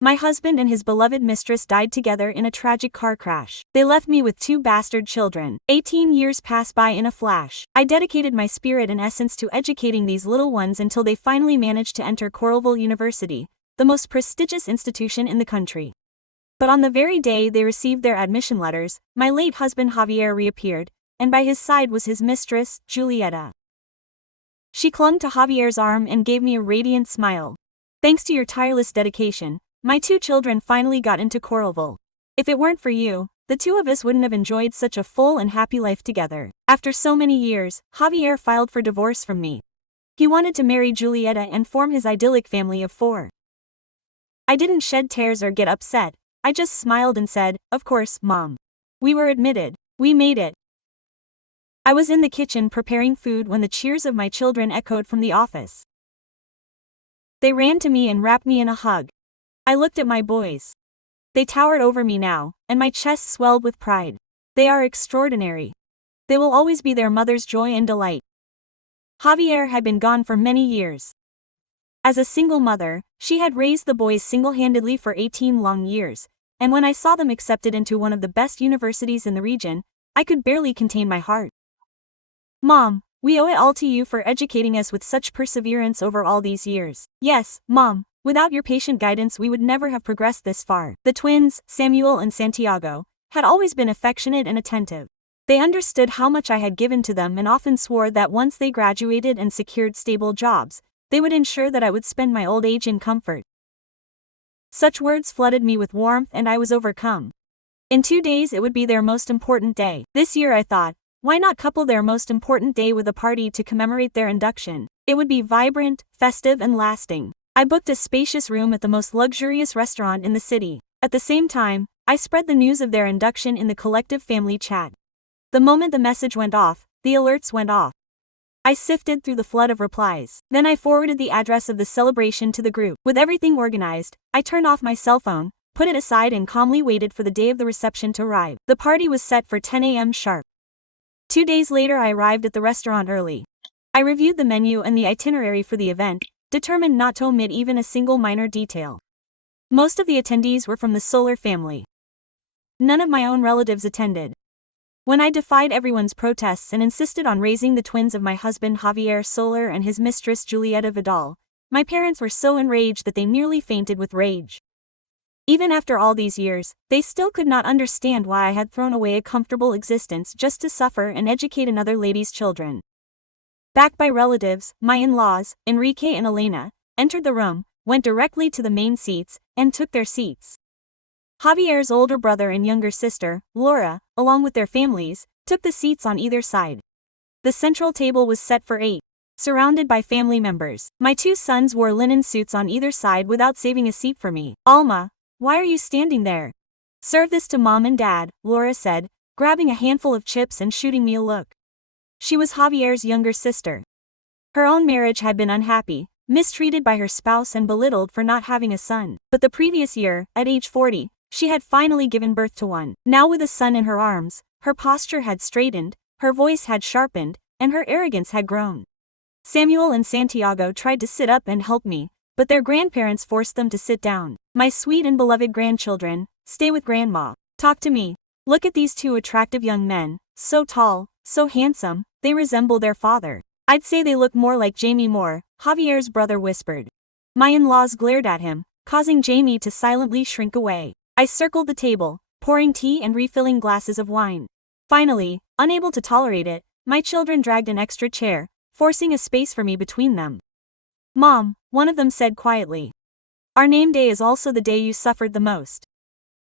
My husband and his beloved mistress died together in a tragic car crash. They left me with 2 bastard children. 18 years passed by in a flash. I dedicated my spirit and essence to educating these little ones until they finally managed to enter Coralville University, the most prestigious institution in the country. But on the very day they received their admission letters, my late husband Javier reappeared, and by his side was his mistress, Julieta. She clung to Javier's arm and gave me a radiant smile. Thanks to your tireless dedication, my 2 children finally got into Coralville. If it weren't for you, the 2 of us wouldn't have enjoyed such a full and happy life together. After so many years, Javier filed for divorce from me. He wanted to marry Julieta and form his idyllic family of 4. I didn't shed tears or get upset. I just smiled and said, "Of course, Mom." We were admitted. We made it. I was in the kitchen preparing food when the cheers of my children echoed from the office. They ran to me and wrapped me in a hug. I looked at my boys. They towered over me now, and my chest swelled with pride. They are extraordinary. They will always be their mother's joy and delight. Javier had been gone for many years. As a single mother, she had raised the boys single-handedly for 18 long years, and when I saw them accepted into one of the best universities in the region, I could barely contain my heart. Mom, we owe it all to you for educating us with such perseverance over all these years. Yes, Mom. Without your patient guidance we would never have progressed this far. The twins, Samuel and Santiago, had always been affectionate and attentive. They understood how much I had given to them and often swore that once they graduated and secured stable jobs, they would ensure that I would spend my old age in comfort. Such words flooded me with warmth and I was overcome. In 2 days it would be their most important day. This year I thought, why not couple their most important day with a party to commemorate their induction? It would be vibrant, festive and lasting. I booked a spacious room at the most luxurious restaurant in the city. At the same time, I spread the news of their induction in the collective family chat. The moment the message went off, the alerts went off. I sifted through the flood of replies. Then I forwarded the address of the celebration to the group. With everything organized, I turned off my cell phone, put it aside and calmly waited for the day of the reception to arrive. The party was set for 10 a.m. sharp. 2 days later I arrived at the restaurant early. I reviewed the menu and the itinerary for the event, determined not to omit even a single minor detail. Most of the attendees were from the Solar family. None of my own relatives attended. When I defied everyone's protests and insisted on raising the twins of my husband Javier Solar and his mistress Julieta Vidal, my parents were so enraged that they nearly fainted with rage. Even after all these years, they still could not understand why I had thrown away a comfortable existence just to suffer and educate another lady's children. Backed by relatives, my in-laws, Enrique and Elena, entered the room, went directly to the main seats, and took their seats. Javier's older brother and younger sister, Laura, along with their families, took the seats on either side. The central table was set for 8, surrounded by family members. My 2 sons wore linen suits on either side without saving a seat for me. Alma, why are you standing there? Serve this to Mom and Dad, Laura said, grabbing a handful of chips and shooting me a look. She was Javier's younger sister. Her own marriage had been unhappy, mistreated by her spouse and belittled for not having a son. But the previous year, at age 40, she had finally given birth to one. Now with a son in her arms, her posture had straightened, her voice had sharpened, and her arrogance had grown. Samuel and Santiago tried to sit up and help me, but their grandparents forced them to sit down. My sweet and beloved grandchildren, stay with Grandma. Talk to me. Look at these 2 attractive young men, so tall, so handsome, they resemble their father. I'd say they look more like Jamie Moore, Javier's brother whispered. My in-laws glared at him, causing Jamie to silently shrink away. I circled the table, pouring tea and refilling glasses of wine. Finally, unable to tolerate it, my children dragged an extra chair, forcing a space for me between them. Mom, one of them said quietly. Our name day is also the day you suffered the most.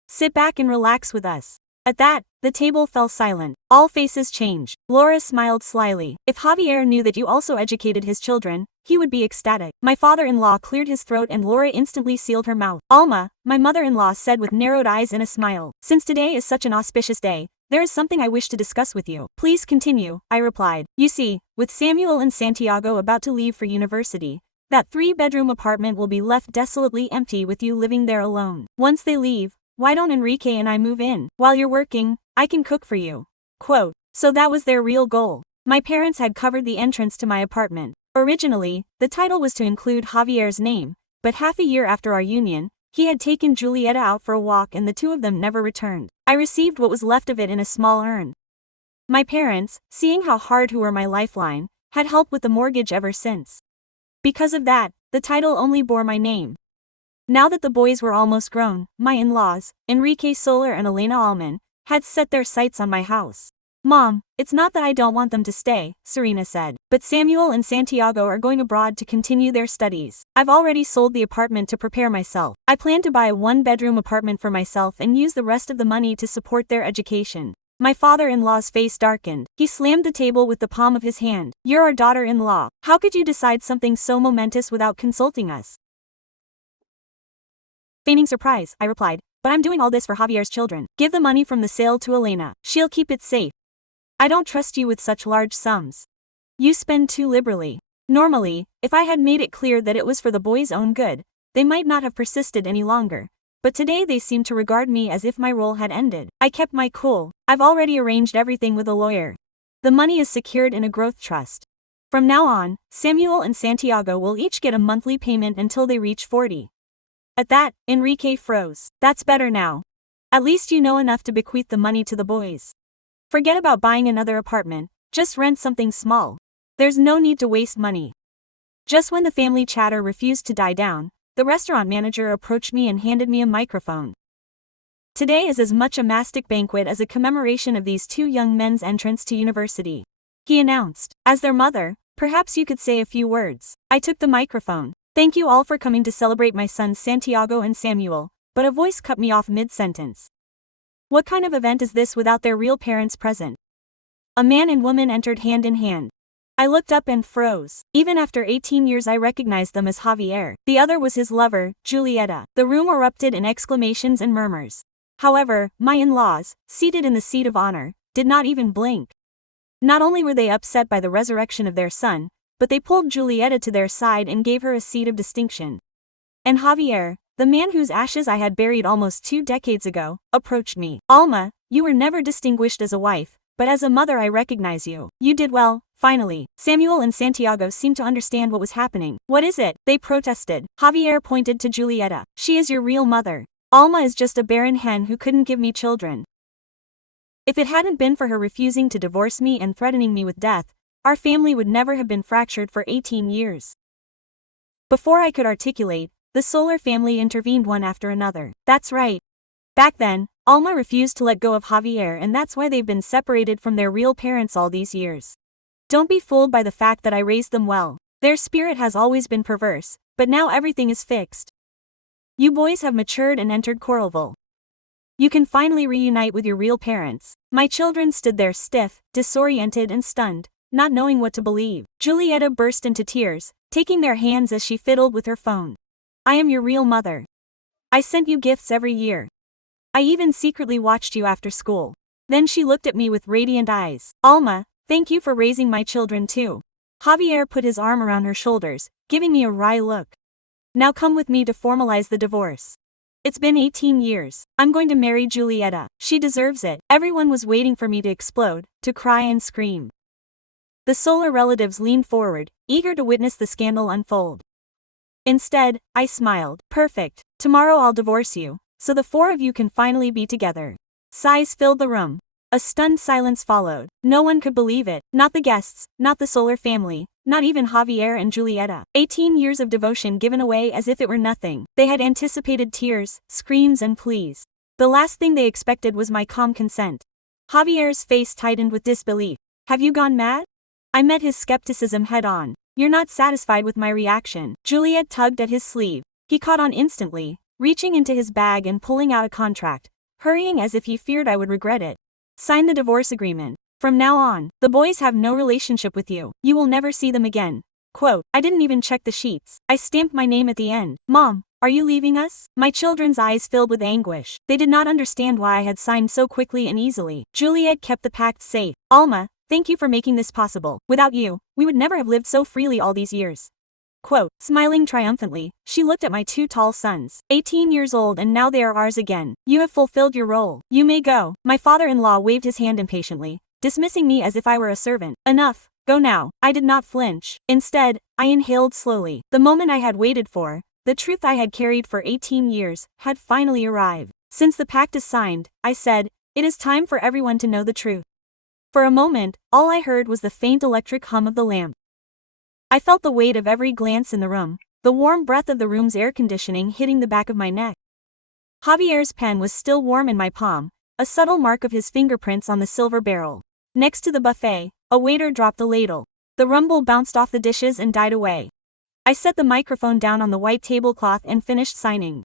Sit back and relax with us. At that, the table fell silent. All faces changed. Laura smiled slyly. If Javier knew that you also educated his children, he would be ecstatic. My father-in-law cleared his throat and Laura instantly sealed her mouth. Alma, my mother-in-law said with narrowed eyes and a smile. Since today is such an auspicious day, there is something I wish to discuss with you. Please continue, I replied. You see, with Samuel and Santiago about to leave for university, that 3-bedroom apartment will be left desolately empty with you living there alone. Once they leave, why don't Enrique and I move in? While you're working, I can cook for you. Quote. So that was their real goal. My parents had covered the entrance to my apartment. Originally, the title was to include Javier's name, but half a year after our union, He had taken Julieta out for a walk and the two of them never returned. I received what was left of it in a small urn. My parents, seeing how hard who were my lifeline, had helped with the mortgage ever since. Because of that, the title only bore my name. Now that the boys were almost grown, my in-laws, Enrique Soler and Elena Allman, had set their sights on my house. Mom, it's not that I don't want them to stay, Serena said, but Samuel and Santiago are going abroad to continue their studies. I've already sold the apartment to prepare myself. I plan to buy a one-bedroom apartment for myself and use the rest of the money to support their education. My father-in-law's face darkened. He slammed the table with the palm of his hand. You're our daughter-in-law. How could you decide something so momentous without consulting us? Feigning surprise, I replied, but I'm doing all this for Javier's children. Give the money from the sale to Elena. She'll keep it safe. I don't trust you with such large sums. You spend too liberally. Normally, if I had made it clear that it was for the boys' own good, they might not have persisted any longer. But today they seemed to regard me as if my role had ended. I kept my cool. I've already arranged everything with a lawyer. The money is secured in a growth trust. From now on, Samuel and Santiago will each get a monthly payment until they reach 40. At that, Enrique froze. That's better now. At least you know enough to bequeath the money to the boys. Forget about buying another apartment, just rent something small. There's no need to waste money. Just when the family chatter refused to die down, the restaurant manager approached me and handed me a microphone. Today is as much a mastic banquet as a commemoration of these two young men's entrance to university. He announced. As their mother, perhaps you could say a few words. I took the microphone. Thank you all for coming to celebrate my sons Santiago and Samuel, but a voice cut me off mid-sentence. What kind of event is this without their real parents present? A man and woman entered hand in hand. I looked up and froze. Even after 18 years I recognized them as Javier. The other was his lover, Julieta. The room erupted in exclamations and murmurs. However, my in-laws, seated in the seat of honor, did not even blink. Not only were they upset by the resurrection of their son, but they pulled Julieta to their side and gave her a seat of distinction. And Javier, the man whose ashes I had buried almost 2 decades ago, approached me. Alma, you were never distinguished as a wife, but as a mother I recognize you. You did well, finally. Samuel and Santiago seemed to understand what was happening. What is it? They protested. Javier pointed to Julieta. She is your real mother. Alma is just a barren hen who couldn't give me children. If it hadn't been for her refusing to divorce me and threatening me with death, our family would never have been fractured for 18 years. Before I could articulate, the Soler family intervened one after another. That's right. Back then, Alma refused to let go of Javier and that's why they've been separated from their real parents all these years. Don't be fooled by the fact that I raised them well. Their spirit has always been perverse, but now everything is fixed. You boys have matured and entered Coralville. You can finally reunite with your real parents. My children stood there stiff, disoriented and stunned, not knowing what to believe. Julieta burst into tears, taking their hands as she fiddled with her phone. I am your real mother. I sent you gifts every year. I even secretly watched you after school. Then she looked at me with radiant eyes. Alma, thank you for raising my children too. Javier put his arm around her shoulders, giving me a wry look. Now come with me to formalize the divorce. It's been 18 years. I'm going to marry Julieta. She deserves it. Everyone was waiting for me to explode, to cry and scream. The Soler relatives leaned forward, eager to witness the scandal unfold. Instead, I smiled. Perfect. Tomorrow I'll divorce you, so the 4 of you can finally be together. Sighs filled the room. A stunned silence followed. No one could believe it. Not the guests, not the Soler family, not even Javier and Julieta. 18 years of devotion given away as if it were nothing. They had anticipated tears, screams and pleas. The last thing they expected was my calm consent. Javier's face tightened with disbelief. Have you gone mad? I met his skepticism head on. You're not satisfied with my reaction. Juliet tugged at his sleeve. He caught on instantly, reaching into his bag and pulling out a contract, hurrying as if he feared I would regret it. Sign the divorce agreement. From now on, the boys have no relationship with you. You will never see them again. Quote, I didn't even check the sheets. I stamped my name at the end. Mom, are you leaving us? My children's eyes filled with anguish. They did not understand why I had signed so quickly and easily. Juliet kept the pact safe. Alma, thank you for making this possible. Without you, we would never have lived so freely all these years. Quote, smiling triumphantly, she looked at my 2 tall sons, 18 years old and now they are ours again. You have fulfilled your role. You may go. My father-in-law waved his hand impatiently, dismissing me as if I were a servant. Enough. Go now. I did not flinch. Instead, I inhaled slowly. The moment I had waited for, The truth I had carried for 18 years had finally arrived. Since the pact is signed, I said, it is time for everyone to know the truth. For a moment, all I heard was the faint electric hum of the lamp. I felt the weight of every glance in the room, the warm breath of the room's air conditioning hitting the back of my neck. Javier's pen was still warm in my palm, a subtle mark of his fingerprints on the silver barrel. Next to the buffet, a waiter dropped a ladle. The rumble bounced off the dishes and died away. I set the microphone down on the white tablecloth and finished signing.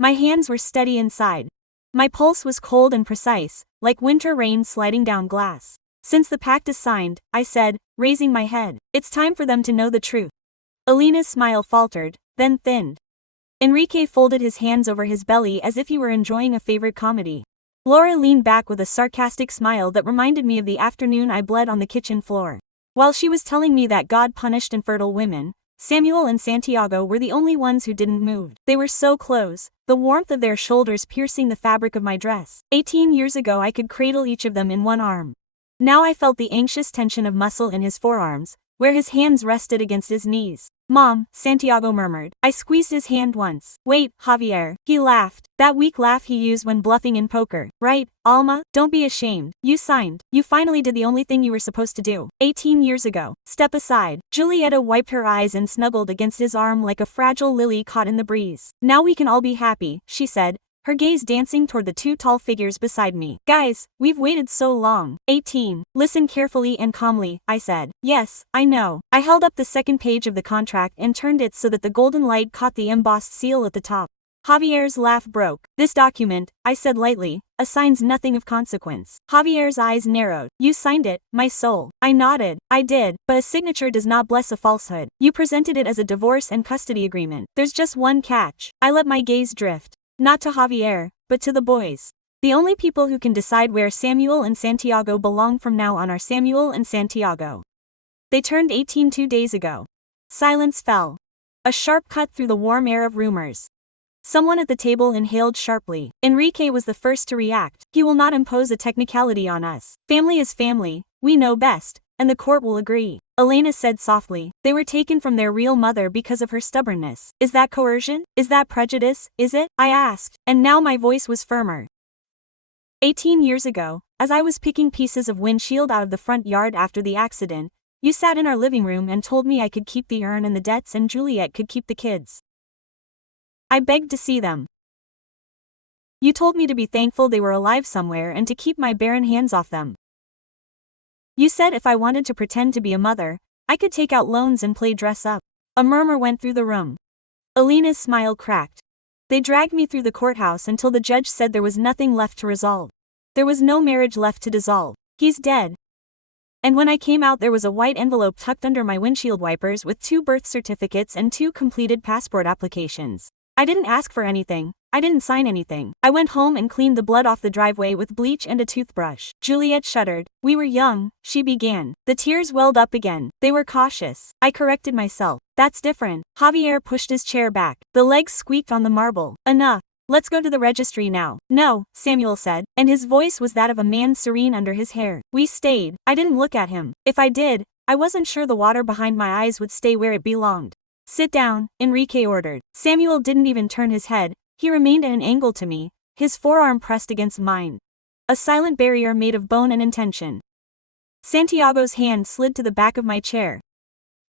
My hands were steady inside. My pulse was cold and precise, like winter rain sliding down glass. Since the pact is signed, I said, raising my head, it's time for them to know the truth. Alina's smile faltered, then thinned. Enrique folded his hands over his belly as if he were enjoying a favorite comedy. Laura leaned back with a sarcastic smile that reminded me of the afternoon I bled on the kitchen floor. While she was telling me that God punished infertile women, Samuel and Santiago were the only ones who didn't move. They were so close, the warmth of their shoulders piercing the fabric of my dress. 18 years ago I could cradle each of them in one arm. Now I felt the anxious tension of muscle in his forearms, where his hands rested against his knees. Mom, Santiago murmured. I squeezed his hand once. Wait, Javier. He laughed. That weak laugh he used when bluffing in poker. Right, Alma, don't be ashamed. You signed. You finally did the only thing you were supposed to do. 18 years ago. Step aside. Julieta wiped her eyes and snuggled against his arm like a fragile lily caught in the breeze. Now we can all be happy, she said, her gaze dancing toward the two tall figures beside me. Guys, we've waited so long. 18. Listen carefully and calmly, I said. Yes, I know. I held up the second page of the contract and turned it so that the golden light caught the embossed seal at the top. Javier's laugh broke. This document, I said lightly, assigns nothing of consequence. Javier's eyes narrowed. You signed it, my soul. I nodded. I did, but a signature does not bless a falsehood. You presented it as a divorce and custody agreement. There's just one catch. I let my gaze drift. Not to Javier, but to the boys. The only people who can decide where Samuel and Santiago belong from now on are Samuel and Santiago. They turned 18 2 days ago. Silence fell. A sharp cut through the warm air of rumors. Someone at the table inhaled sharply. Enrique was the first to react. He will not impose a technicality on us. Family is family, we know best, and the court will agree. Elena said softly. They were taken from their real mother because of her stubbornness. Is that coercion? Is that prejudice? Is it? I asked, and now my voice was firmer. 18 years ago, as I was picking pieces of windshield out of the front yard after the accident, you sat in our living room and told me I could keep the urn and the debts and Juliet could keep the kids. I begged to see them. You told me to be thankful they were alive somewhere and to keep my barren hands off them. You said if I wanted to pretend to be a mother, I could take out loans and play dress up. A murmur went through the room. Alina's smile cracked. They dragged me through the courthouse until the judge said there was nothing left to resolve. There was no marriage left to dissolve. He's dead. And when I came out there was a white envelope tucked under my windshield wipers with 2 birth certificates and 2 completed passport applications. I didn't ask for anything. I didn't sign anything. I went home and cleaned the blood off the driveway with bleach and a toothbrush. Juliet shuddered. We were young, she began. The tears welled up again. They were cautious. I corrected myself. That's different. Javier pushed his chair back. The legs squeaked on the marble. Enough. Let's go to the registry now. No, Samuel said, and his voice was that of a man serene under his hair. We stayed. I didn't look at him. If I did, I wasn't sure the water behind my eyes would stay where it belonged. Sit down, Enrique ordered. Samuel didn't even turn his head. He remained at an angle to me, his forearm pressed against mine. A silent barrier made of bone and intention. Santiago's hand slid to the back of my chair.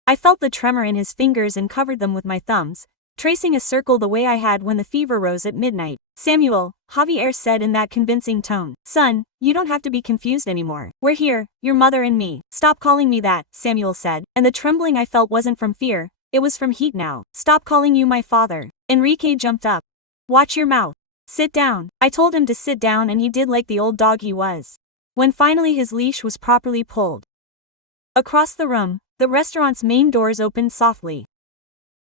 I felt the tremor in his fingers and covered them with my thumbs, tracing a circle the way I had when the fever rose at midnight. Samuel, Javier said in that convincing tone. Son, you don't have to be confused anymore. We're here, your mother and me. Stop calling me that, Samuel said, and the trembling I felt wasn't from fear, it was from heat now. Stop calling you my father. Enrique jumped up. Watch your mouth. Sit down. I told him to sit down and he did like the old dog he was. When finally his leash was properly pulled. Across the room, the restaurant's main doors opened softly.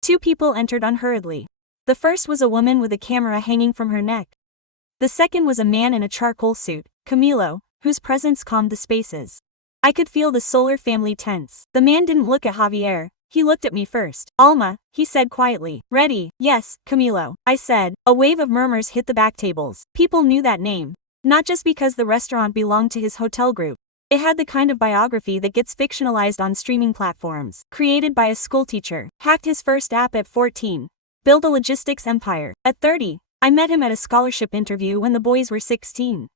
2 people entered unhurriedly. The first was a woman with a camera hanging from her neck. The second was a man in a charcoal suit, Camilo, whose presence calmed the spaces. I could feel the Solar family tense. The man didn't look at Javier. He looked at me first. Alma, he said quietly. Ready? Yes, Camilo, I said. A wave of murmurs hit the back tables. People knew that name. Not just because the restaurant belonged to his hotel group. It had the kind of biography that gets fictionalized on streaming platforms. Created by a schoolteacher. Hacked his first app at 14. build a logistics empire. At 30, I met him at a scholarship interview when the boys were 16.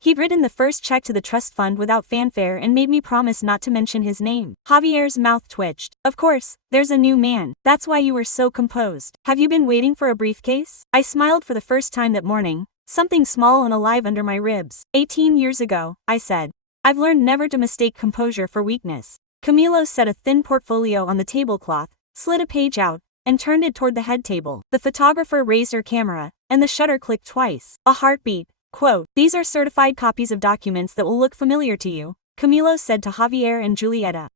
He'd written the first check to the trust fund without fanfare and made me promise not to mention his name. Javier's mouth twitched. Of course, there's a new man. That's why you were so composed. Have you been waiting for a briefcase? I smiled for the first time that morning, something small and alive under my ribs. 18 years ago, I said. I've learned never to mistake composure for weakness. Camilo set a thin portfolio on the tablecloth, slid a page out, and turned it toward the head table. The photographer raised her camera, and the shutter clicked twice. A heartbeat. Quote, "These are certified copies of documents that will look familiar to you," Camilo said to Javier and Julieta.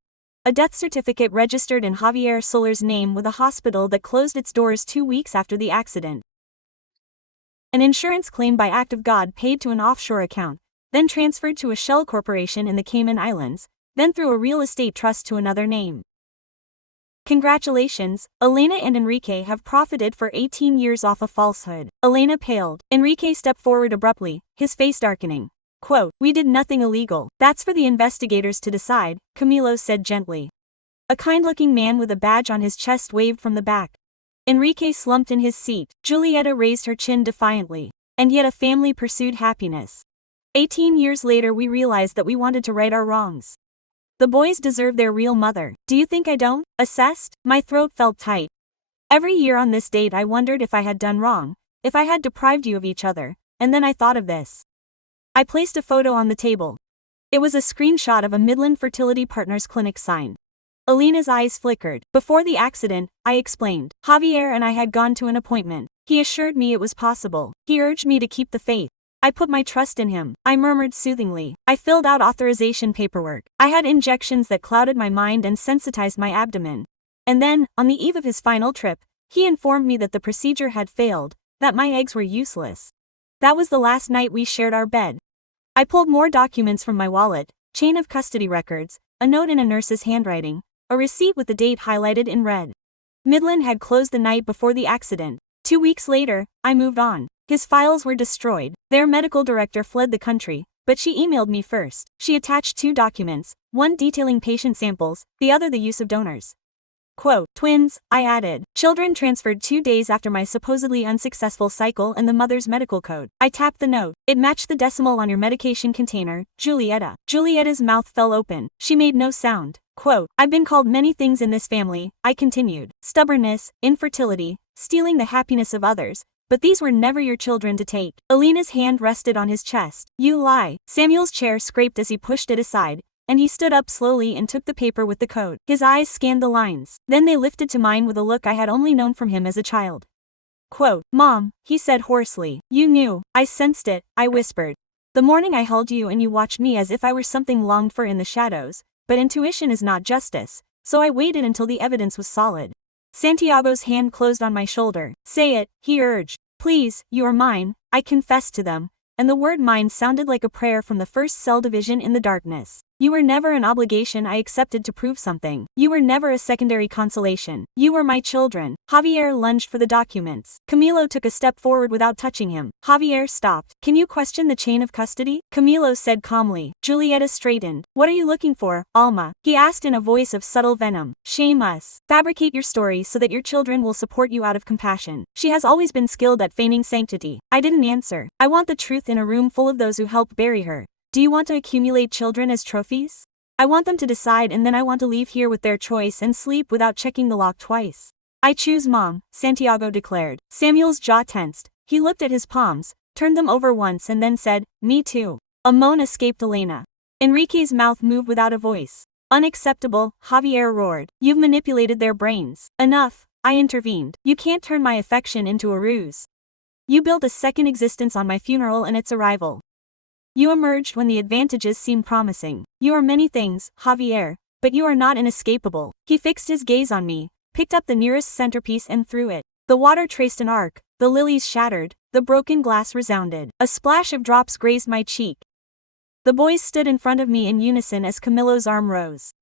A death certificate registered in Javier Soler's name with a hospital that closed its doors 2 weeks after the accident. An insurance claim by act of God paid to an offshore account, then transferred to a shell corporation in the Cayman Islands, then through a real estate trust to another name. Congratulations, Elena and Enrique have profited for 18 years off a falsehood. Elena paled. Enrique stepped forward abruptly, his face darkening. Quote, "We did nothing illegal. That's for the investigators to decide," Camilo said gently. A kind-looking man with a badge on his chest waved from the back. Enrique slumped in his seat. Julieta raised her chin defiantly. And yet a family pursued happiness. 18 years later we realized that we wanted to right our wrongs. The boys deserve their real mother. Do you think I don't? Assessed? My throat felt tight. Every year on this date I wondered if I had done wrong, if I had deprived you of each other, and then I thought of this. I placed a photo on the table. It was a screenshot of a Midland Fertility Partners clinic sign. Alina's eyes flickered. Before the accident, I explained. Javier and I had gone to an appointment. He assured me it was possible. He urged me to keep the faith. I put my trust in him, I murmured soothingly. I filled out authorization paperwork. I had injections that clouded my mind and sensitized my abdomen. And then, on the eve of his final trip, he informed me that the procedure had failed, that my eggs were useless. That was the last night we shared our bed. I pulled more documents from my wallet, chain of custody records, a note in a nurse's handwriting, a receipt with the date highlighted in red. Midland had closed the night before the accident. 2 weeks later, I moved on. His files were destroyed. Their medical director fled the country, but she emailed me first. She attached 2 documents, one detailing patient samples, the other the use of donors. Quote, "Twins," I added. Children transferred 2 days after my supposedly unsuccessful cycle and the mother's medical code. I tapped the note. It matched the decimal on your medication container, Julieta. Julieta's mouth fell open. She made no sound. Quote, "I've been called many things in this family," I continued. Stubbornness, infertility, stealing the happiness of others. But these were never your children to take. Alina's hand rested on his chest. You lie. Samuel's chair scraped as he pushed it aside, and he stood up slowly and took the paper with the code. His eyes scanned the lines. Then they lifted to mine with a look I had only known from him as a child. Quote, "Mom," he said hoarsely. "You knew." I sensed it, I whispered. "The morning I held you and you watched me as if I were something longed for in the shadows, but intuition is not justice, so I waited until the evidence was solid." Santiago's hand closed on my shoulder. "Say it," he urged. "Please, you are mine," I confessed to them, and the word mine sounded like a prayer from the first cell division in the darkness. You were never an obligation I accepted to prove something. You were never a secondary consolation. You were my children. Javier lunged for the documents. Camilo took a step forward without touching him. Javier stopped. "Can you question the chain of custody?" Camilo said calmly. Julieta straightened. "What are you looking for, Alma?" he asked in a voice of subtle venom. "Shame us. Fabricate your story so that your children will support you out of compassion. She has always been skilled at feigning sanctity." I didn't answer. I want the truth in a room full of those who helped bury her. Do you want to accumulate children as trophies? I want them to decide, and then I want to leave here with their choice and sleep without checking the lock twice. I choose Mom, Santiago declared. Samuel's jaw tensed. He looked at his palms, turned them over once and then said, "Me too." A moan escaped Elena. Enrique's mouth moved without a voice. "Unacceptable," Javier roared. "You've manipulated their brains." "Enough," I intervened. "You can't turn my affection into a ruse. You built a second existence on my funeral and its arrival. You emerged when the advantages seemed promising. You are many things, Javier, but you are not inescapable." He fixed his gaze on me, picked up the nearest centerpiece and threw it. The water traced an arc, the lilies shattered, the broken glass resounded. A splash of drops grazed my cheek. The boys stood in front of me in unison as Camilo's arm rose.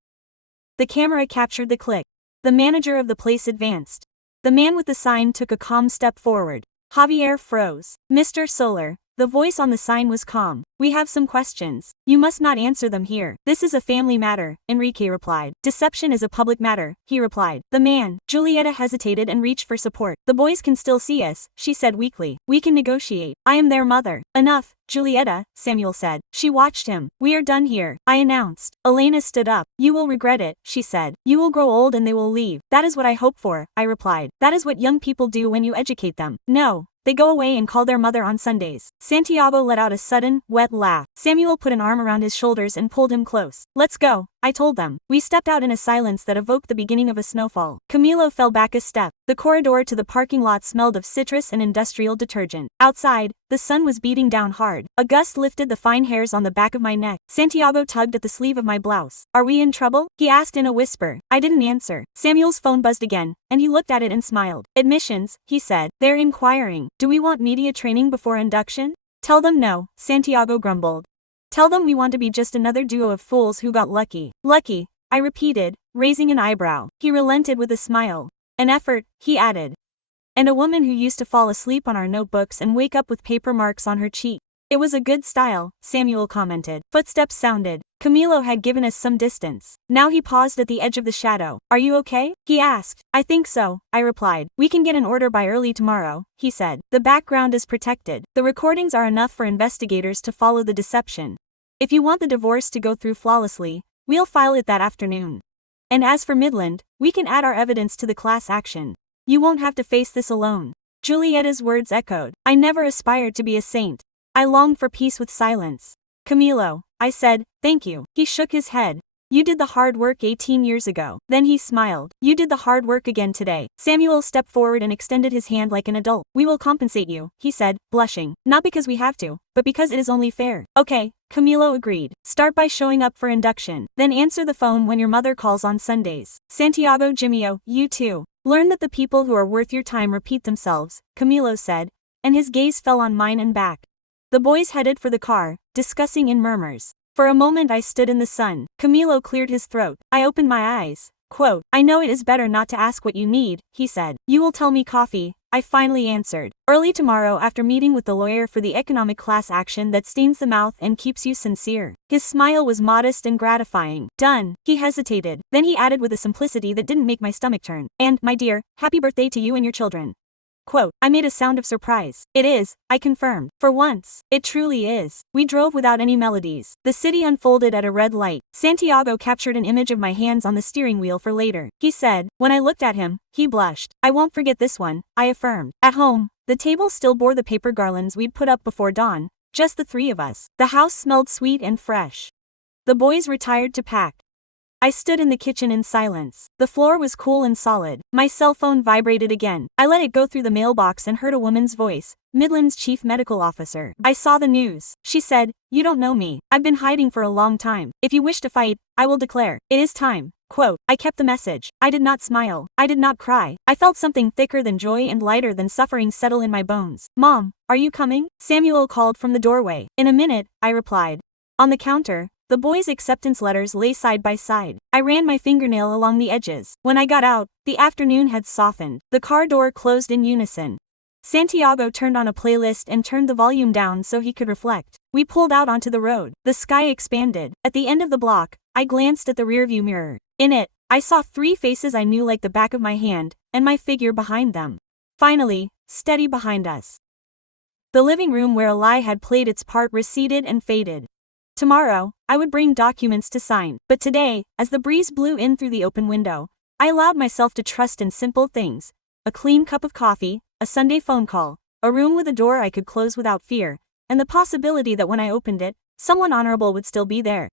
The camera captured the click. The manager of the place advanced. The man with the sign took a calm step forward. Javier froze. "Mr. Soler, The voice on the sign was calm. "We have some questions. You must not answer them here. This is a family matter," Enrique replied. "Deception is a public matter," he replied. The man, Julieta, hesitated and reached for support. "The boys can still see us," she said weakly. "We can negotiate. I am their mother." "Enough, Julieta," Samuel said. She watched him. "We are done here," I announced. Elena stood up. "You will regret it," she said. "You will grow old and they will leave." "That is what I hope for," I replied. "That is what young people do when you educate them." "No. They go away and call their mother on Sundays." Santiago let out a sudden, wet laugh. Samuel put an arm around his shoulders and pulled him close. "Let's go," I told them. We stepped out in a silence that evoked the beginning of a snowfall. Camilo fell back a step. The corridor to the parking lot smelled of citrus and industrial detergent. Outside, the sun was beating down hard. A gust lifted the fine hairs on the back of my neck. Santiago tugged at the sleeve of my blouse. "Are we in trouble?" he asked in a whisper. I didn't answer. Samuel's phone buzzed again, and he looked at it and smiled. "Admissions," he said. "They're inquiring. Do we want media training before induction?" "Tell them no," Santiago grumbled. "Tell them we want to be just another duo of fools who got lucky." "Lucky," I repeated, raising an eyebrow. He relented with a smile. "An effort," he added. "And a woman who used to fall asleep on our notebooks and wake up with paper marks on her cheek." "It was a good style," Samuel commented. Footsteps sounded. Camilo had given us some distance. Now he paused at the edge of the shadow. "Are you okay?" he asked. "I think so," I replied. "We can get an order by early tomorrow," he said. "The background is protected. The recordings are enough for investigators to follow the deception. If you want the divorce to go through flawlessly, we'll file it that afternoon. And as for Midland, we can add our evidence to the class action. You won't have to face this alone." Julieta's words echoed. I never aspired to be a saint. I longed for peace with silence. "Camilo," I said, "thank you." He shook his head. "You did the hard work 18 years ago." Then he smiled. "You did the hard work again today." Samuel stepped forward and extended his hand like an adult. "We will compensate you," he said, blushing. "Not because we have to, but because it is only fair." "Okay," Camilo agreed. "Start by showing up for induction. Then answer the phone when your mother calls on Sundays." Santiago Jimio, you too. Learn that the people who are worth your time repeat themselves, Camilo said, and his gaze fell on mine and back. The boys headed for the car, discussing in murmurs. For a moment I stood in the sun. Camilo cleared his throat. I opened my eyes. Quote, "I know it is better not to ask what you need," he said. "You will tell me coffee," I finally answered. "Early tomorrow after meeting with the lawyer for the economic class action that stains the mouth and keeps you sincere." His smile was modest and gratifying. "Done." He hesitated. Then he added with a simplicity that didn't make my stomach turn. "And, my dear, happy birthday to you and your children." Quote, I made a sound of surprise. "It is," I confirmed. "For once. It truly is." We drove without any melodies. The city unfolded at a red light. Santiago captured an image of my hands on the steering wheel for later. He said, when I looked at him, he blushed. "I won't forget this one," I affirmed. At home, the table still bore the paper garlands we'd put up before dawn, just the three of us. The house smelled sweet and fresh. The boys retired to pack. I stood in the kitchen in silence. The floor was cool and solid. My cell phone vibrated again. I let it go through the mailbox and heard a woman's voice, Midland's chief medical officer. "I saw the news," she said. "You don't know me. I've been hiding for a long time. If you wish to fight, I will declare. It is time." Quote, I kept the message. I did not smile. I did not cry. I felt something thicker than joy and lighter than suffering settle in my bones. "Mom, are you coming?" Samuel called from the doorway. "In a minute," I replied. On the counter, the boys' acceptance letters lay side by side. I ran my fingernail along the edges. When I got out, the afternoon had softened. The car door closed in unison. Santiago turned on a playlist and turned the volume down so he could reflect. We pulled out onto the road. The sky expanded. At the end of the block, I glanced at the rearview mirror. In it, I saw three faces I knew like the back of my hand, and my figure behind them. Finally, steady behind us. The living room where a lie had played its part receded and faded. Tomorrow, I would bring documents to sign. But today, as the breeze blew in through the open window, I allowed myself to trust in simple things. A clean cup of coffee, a Sunday phone call, a room with a door I could close without fear, and the possibility that when I opened it, someone honorable would still be there.